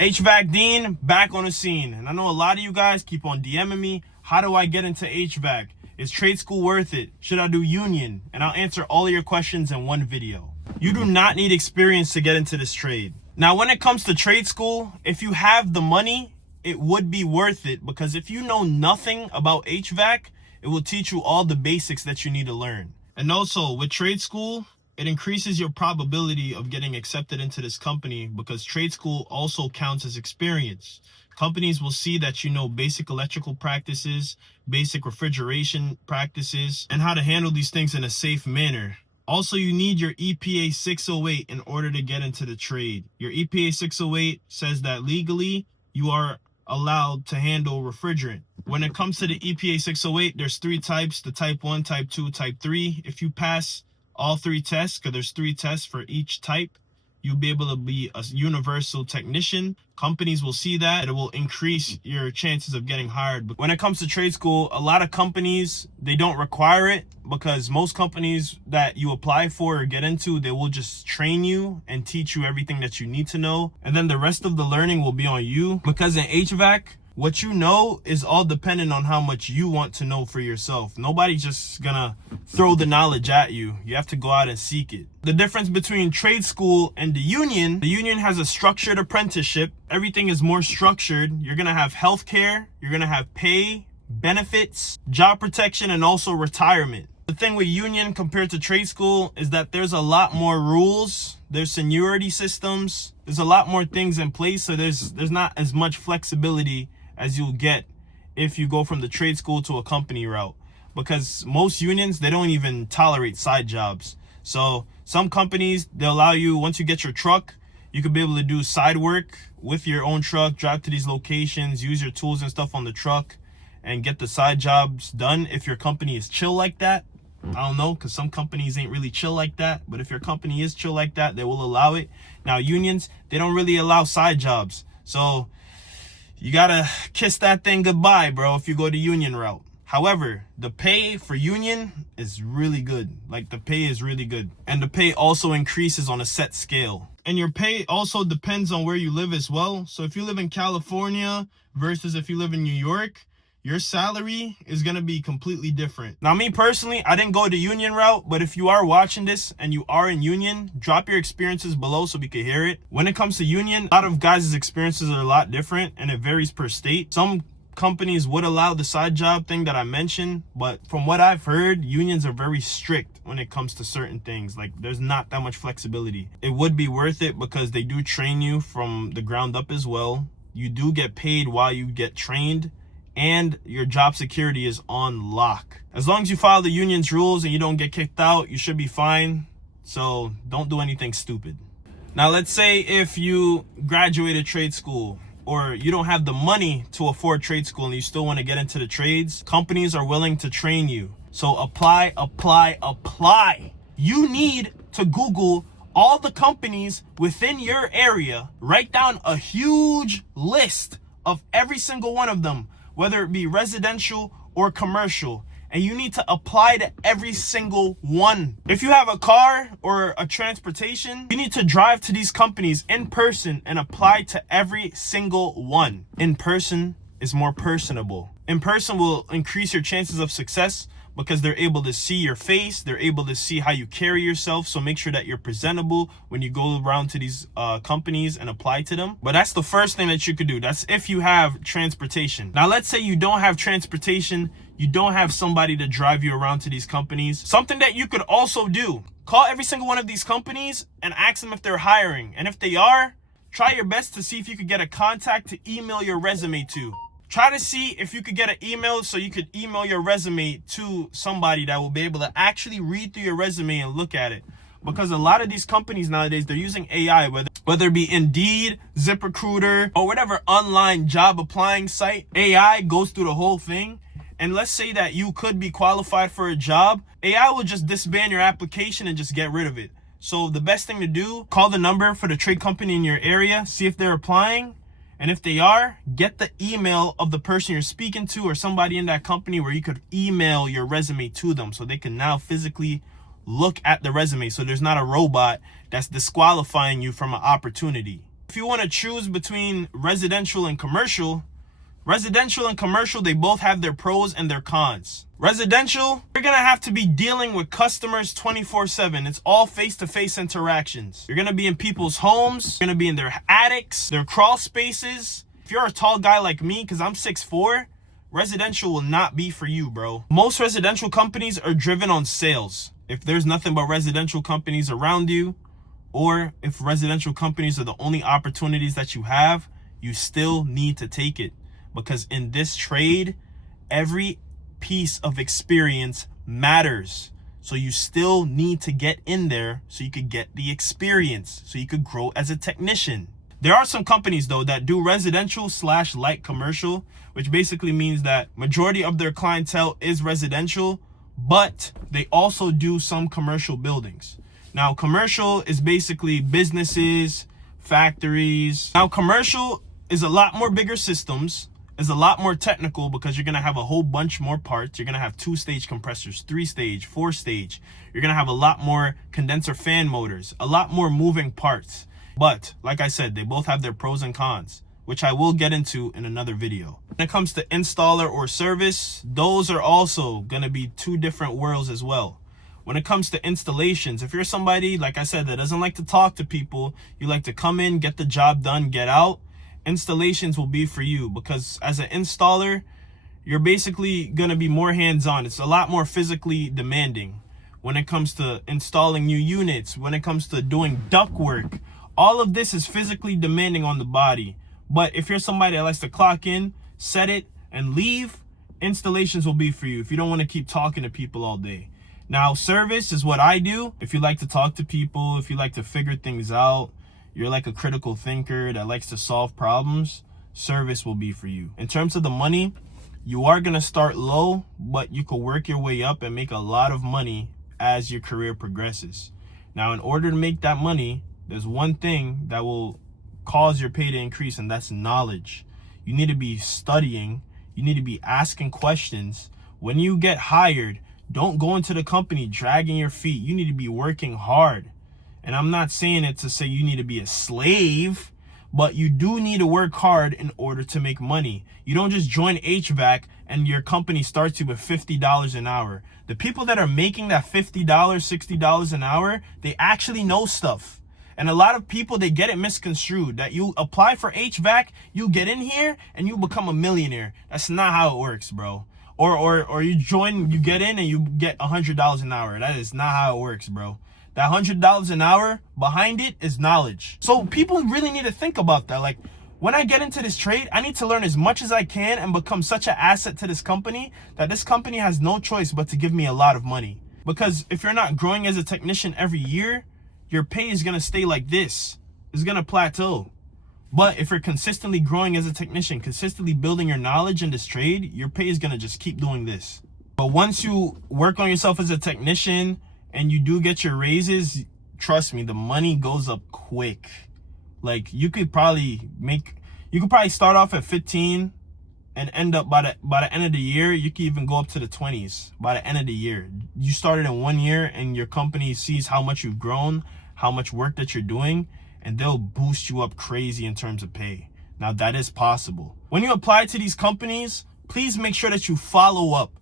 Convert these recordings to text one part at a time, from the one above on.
HVAC Dean back on the scene. And I know a lot of you guys keep on DMing me. How do I get into HVAC? Is trade school worth it? Should I do union? And I'll answer all of your questions in one video. You do not need experience to get into this trade. Now, when it comes to trade school, if you have the money, it would be worth it, because if you know nothing about HVAC, it will teach you all the basics that you need to learn. And also with trade school, it increases your probability of getting accepted into this company, because trade school also counts as experience. Companies will see that you know basic electrical practices, basic refrigeration practices, and how to handle these things in a safe manner. Also, you need your EPA 608 in order to get into the trade. Your EPA 608 says that legally you are allowed to handle refrigerant. When it comes to the EPA 608, there's 3 types: the type 1, type 2, type 3. If you pass all 3 tests, because there's 3 tests for each type, you'll be able to be a universal technician. Companies will see that. It will increase your chances of getting hired. But when it comes to trade school, a lot of companies, they don't require it, because most companies that you apply for or get into, they will just train you and teach you everything that you need to know. And then the rest of the learning will be on you, because in HVAC, what you know is all dependent on how much you want to know for yourself. Nobody's just gonna throw the knowledge at you. You have to go out and seek it. The difference between trade school and the union has a structured apprenticeship. Everything is more structured. You're gonna have healthcare, you're gonna have pay, benefits, job protection, and also retirement. The thing with union compared to trade school is that there's a lot more rules. There's seniority systems. There's a lot more things in place. So there's not as much flexibility as you'll get if you go from the trade school to a company route, because most unions, they don't even tolerate side jobs. So some companies, they'll allow you, once you get your truck, you could be able to do side work with your own truck, drive to these locations, use your tools and stuff on the truck, and get the side jobs done. If your company is chill like that, I don't know, because some companies ain't really chill like that. But if your company is chill like that, they will allow it. Now, unions, they don't really allow side jobs. So you gotta kiss that thing goodbye, bro, if you go the union route. However, the pay for union is really good. Like, the pay is really good. And the pay also increases on a set scale. And your pay also depends on where you live as well. So if you live in California versus if you live in New York, your salary is going to be completely different. Now, me personally, I didn't go the union route, but if you are watching this and you are in union, drop your experiences below so we can hear it. When it comes to union, a lot of guys' experiences are a lot different, and it varies per state. Some companies would allow the side job thing that I mentioned, but from what I've heard, unions are very strict when it comes to certain things. Like, there's not that much flexibility. It would be worth it because they do train you from the ground up as well. You do get paid while you get trained, and your job security is on lock. As long as you follow the union's rules and you don't get kicked out, you should be fine. So don't do anything stupid. Now, let's say if you graduated trade school, or you don't have the money to afford trade school and you still want to get into the trades, companies are willing to train you. So apply. You need to Google all the companies within your area. Write down a huge list of every single one of them, whether it be residential or commercial, and you need to apply to every single one. If you have a car or a transportation, you need to drive to these companies in person and apply to every single one. In person is more personable. In person will increase your chances of success because they're able to see your face, they're able to see how you carry yourself. So make sure that you're presentable when you go around to these companies and apply to them. But that's the first thing that you could do. That's if you have transportation. Now, let's say you don't have transportation, you don't have somebody to drive you around to these companies. Something that you could also do, call every single one of these companies and ask them if they're hiring. And if they are, try your best to see if you could get a contact to email your resume to. Try to see if you could get an email so you could email your resume to somebody that will be able to actually read through your resume and look at it. Because a lot of these companies nowadays, they're using AI, whether it be Indeed, ZipRecruiter, or whatever online job applying site. AI goes through the whole thing. And let's say that you could be qualified for a job. AI will just disband your application and just get rid of it. So the best thing to do, call the number for the trade company in your area, see if they're applying. And if they are, get the email of the person you're speaking to or somebody in that company where you could email your resume to them so they can now physically look at the resume. So there's not a robot that's disqualifying you from an opportunity. If If you want to choose between residential and commercial, they both have their pros and their cons. Residential, you're going to have to be dealing with customers 24/7. It's all face-to-face interactions. You're going to be in people's homes. You're going to be in their attics, their crawl spaces. If you're a tall guy like me, because I'm 6'4", residential will not be for you, bro. Most residential companies are driven on sales. If there's nothing but residential companies around you, or if residential companies are the only opportunities that you have, you still need to take it. Because in this trade, every piece of experience matters. So you still need to get in there so you could get the experience, so you could grow as a technician. There are some companies though that do residential / light commercial, which basically means that majority of their clientele is residential, but they also do some commercial buildings. Now, commercial is basically businesses, factories. Now, commercial is a lot more bigger systems, is a lot more technical because you're going to have a whole bunch more parts. You're going to have 2-stage compressors, 3-stage, 4-stage. You're going to have a lot more condenser fan motors, a lot more moving parts. But like I said, they both have their pros and cons, which I will get into in another video. When it comes to installer or service, those are also going to be two different worlds as well. When it comes to installations, if you're somebody, like I said, that doesn't like to talk to people, you like to come in, get the job done, get out, installations will be for you. Because as an installer, you're basically going to be more hands-on. It's a lot more physically demanding when it comes to installing new units, when it comes to doing duct work. All of this is physically demanding on the body. But if you're somebody that likes to clock in, set it, and leave, installations will be for you if you don't want to keep talking to people all day. Now, service is what I do. If you like to talk to people, if you like to figure things out, you're like a critical thinker that likes to solve problems, service will be for you. In terms of the money, you are going to start low, but you can work your way up and make a lot of money as your career progresses. Now, in order to make that money, there's one thing that will cause your pay to increase, and that's knowledge. You need to be studying. You need to be asking questions. When you get hired, don't go into the company dragging your feet. You need to be working hard. And I'm not saying it to say you need to be a slave, but you do need to work hard in order to make money. You don't just join HVAC and your company starts you with $50 an hour. The people that are making that $50, $60 an hour, they actually know stuff. And a lot of people, they get it misconstrued that you apply for HVAC, you get in here and you become a millionaire. That's not how it works, bro. Or you join, you get in and you get $100 an hour. That is not how it works, bro. That $100 an hour, behind it is knowledge. So people really need to think about that. Like, when I get into this trade, I need to learn as much as I can and become such an asset to this company that this company has no choice but to give me a lot of money. Because if you're not growing as a technician every year, your pay is going to stay like this. It's going to plateau. But if you're consistently growing as a technician, consistently building your knowledge in this trade, your pay is going to just keep doing this. But once you work on yourself as a technician and you do get your raises, trust me, the money goes up quick. Like, you could probably start off at 15 and end up by the end of the year, you can even go up to the 20s by the end of the year. You started in 1 year and your company sees how much you've grown, how much work that you're doing, and they'll boost you up crazy in terms of pay. Now, that is possible. When you apply to these companies, please make sure that you follow up.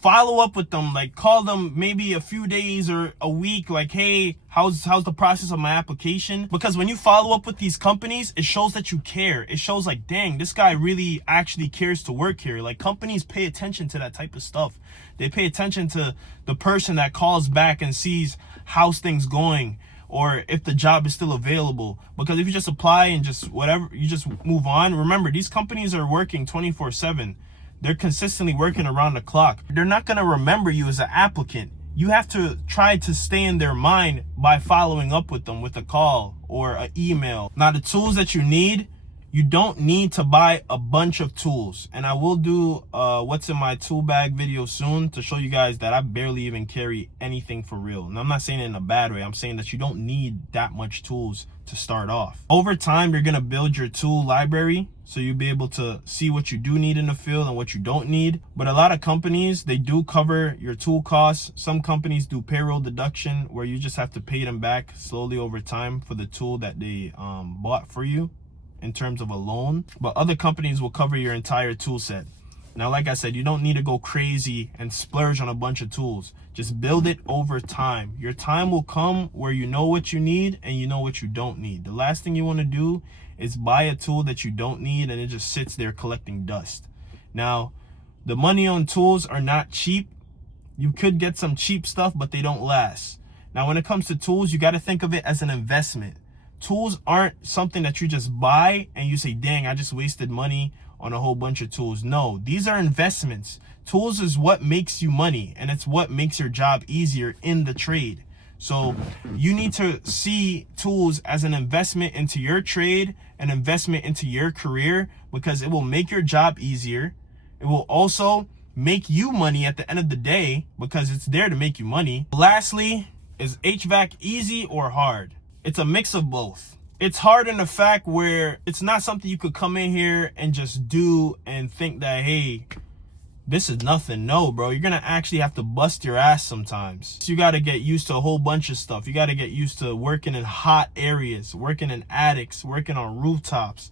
Follow up with them, like call them maybe a few days or a week, like, hey, how's the process of my application? Because when you follow up with these companies, it shows that you care. It shows like, dang, this guy really actually cares to work here. Like, companies pay attention to that type of stuff. They pay attention to the person that calls back and sees how's things going, or if the job is still available. Because if you just apply and just whatever, you just move on. Remember, these companies are working 24/7. They're consistently working around the clock. They're not going to remember you as an applicant. You have to try to stay in their mind by following up with them with a call or an email. Now, the tools that you need, you don't need to buy a bunch of tools. And I will do what's in my tool bag video soon to show you guys that I barely even carry anything for real. And I'm not saying it in a bad way. I'm saying that you don't need that much tools to start off. Over time, you're going to build your tool library. so you'll be able to see what you do need in the field and what you don't need. But a lot of companies, they do cover your tool costs. Some companies do payroll deduction where you just have to pay them back slowly over time for the tool that they bought for you in terms of a loan. But other companies will cover your entire tool set. Now, like I said, you don't need to go crazy and splurge on a bunch of tools. Just build it over time. Your time will come where you know what you need and you know what you don't need. The last thing you want to do is buy a tool that you don't need and it just sits there collecting dust. Now, the money on tools are not cheap. You could get some cheap stuff, but they don't last. Now, when it comes to tools, you got to think of it as an investment. Tools aren't something that you just buy and you say, dang, I just wasted money on a whole bunch of tools. No, these are investments. Tools is what makes you money, and it's what makes your job easier in the trade. So you need to see tools as an investment into your trade, an investment into your career, because it will make your job easier. It will also make you money at the end of the day because it's there to make you money. Lastly, is HVAC easy or hard? It's a mix of both. It's hard in the fact where it's not something you could come in here and just do and think that, hey, this is nothing. No, bro, you're gonna actually have to bust your ass sometimes. So you gotta get used to a whole bunch of stuff. You gotta get used to working in hot areas, working in attics, working on rooftops,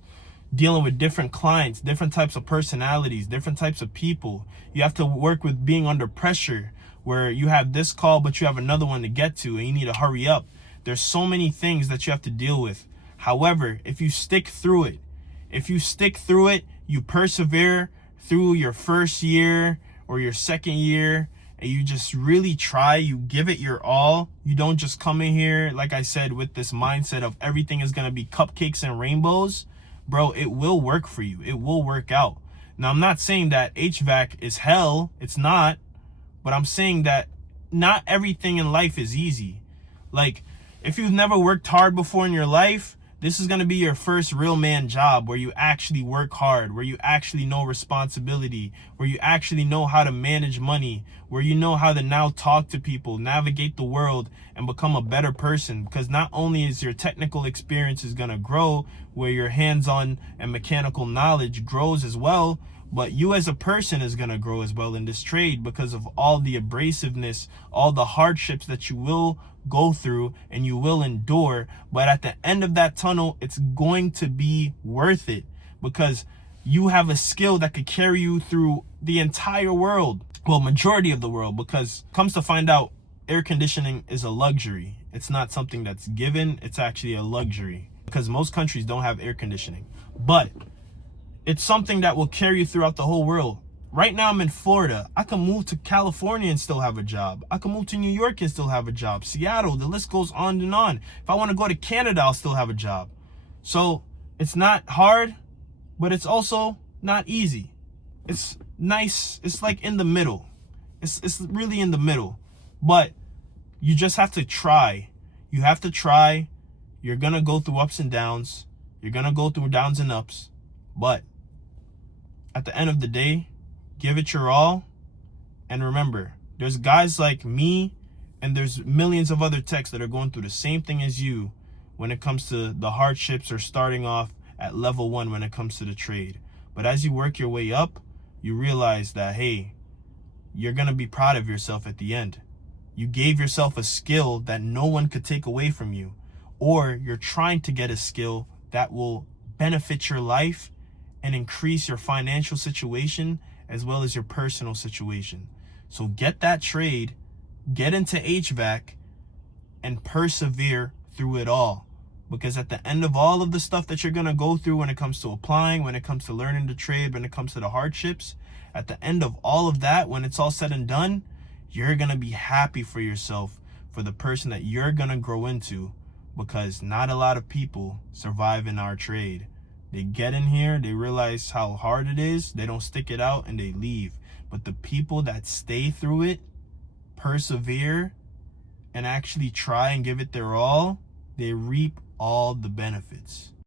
dealing with different clients, different types of personalities, different types of people. You have to work with being under pressure where you have this call, but you have another one to get to and you need to hurry up. There's so many things that you have to deal with. However, if you stick through it, you persevere through your first year or your second year, and you just really try, you give it your all. You don't just come in here, like I said, with this mindset of everything is going to be cupcakes and rainbows. Bro, it will work for you. It will work out. Now, I'm not saying that HVAC is hell. It's not. But I'm saying that not everything in life is easy. Like, if you've never worked hard before in your life, this is going to be your first real man job where you actually work hard, where you actually know responsibility, where you actually know how to manage money, where you know how to now talk to people, navigate the world, and become a better person. Because not only is your technical experience is going to grow, where your hands-on and mechanical knowledge grows as well, but you as a person is going to grow as well in this trade because of all the abrasiveness, all the hardships that you will go through and you will endure. But at the end of that tunnel, it's going to be worth it because you have a skill that could carry you through the entire world. Well, majority of the world, because comes to find out, air conditioning is a luxury. It's not something that's given. It's actually a luxury because most countries don't have air conditioning. But it's something that will carry you throughout the whole world. Right now, I'm in Florida. I can move to California and still have a job. I can move to New York and still have a job. Seattle, the list goes on and on. If I want to go to Canada, I'll still have a job. So it's not hard, but it's also not easy. It's nice. It's like in the middle. It's really in the middle. But you just have to try. You have to try. You're going to go through ups and downs. You're going to go through downs and ups. But at the end of the day, give it your all. And remember, there's guys like me and there's millions of other techs that are going through the same thing as you when it comes to the hardships or starting off at level 1 when it comes to the trade. But as you work your way up, you realize that, hey, you're going to be proud of yourself at the end. You gave yourself a skill that no one could take away from you. Or you're trying to get a skill that will benefit your life and increase your financial situation as well as your personal situation. So get that trade, get into HVAC, and persevere through it all. Because at the end of all of the stuff that you're going to go through when it comes to applying, when it comes to learning the trade, when it comes to the hardships, at the end of all of that, when it's all said and done, you're going to be happy for yourself, for the person that you're going to grow into. Because not a lot of people survive in our trade. They get in here, they realize how hard it is, they don't stick it out, and they leave. But the people that stay through it, persevere, and actually try and give it their all, they reap all the benefits.